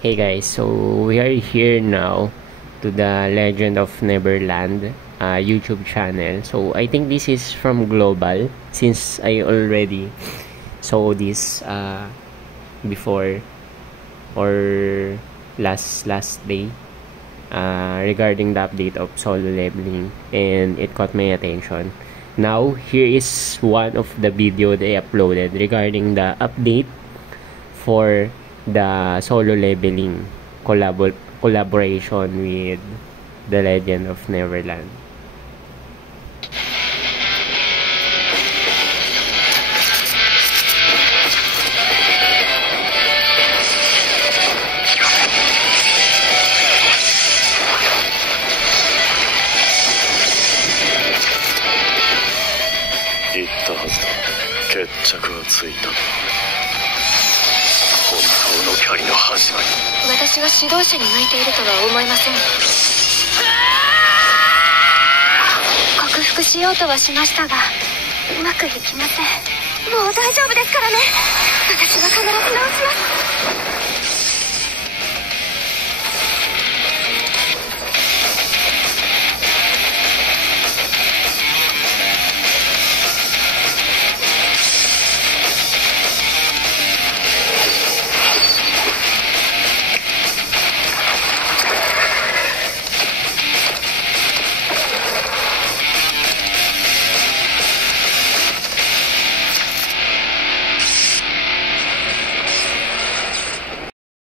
Hey guys, so we are here now to the Legend of Neverland YouTube channel. So I think this is from Global since I already saw this before or last day regarding the update of solo leveling, and it caught my attention. Now here is one of the video they uploaded regarding the update for the solo leveling collaboration with the Legend of Neverland.私が指導者に向いているとは思いません。克服しようとはしましたがうまくいきません。もう大丈夫ですからね。私は必ず直します。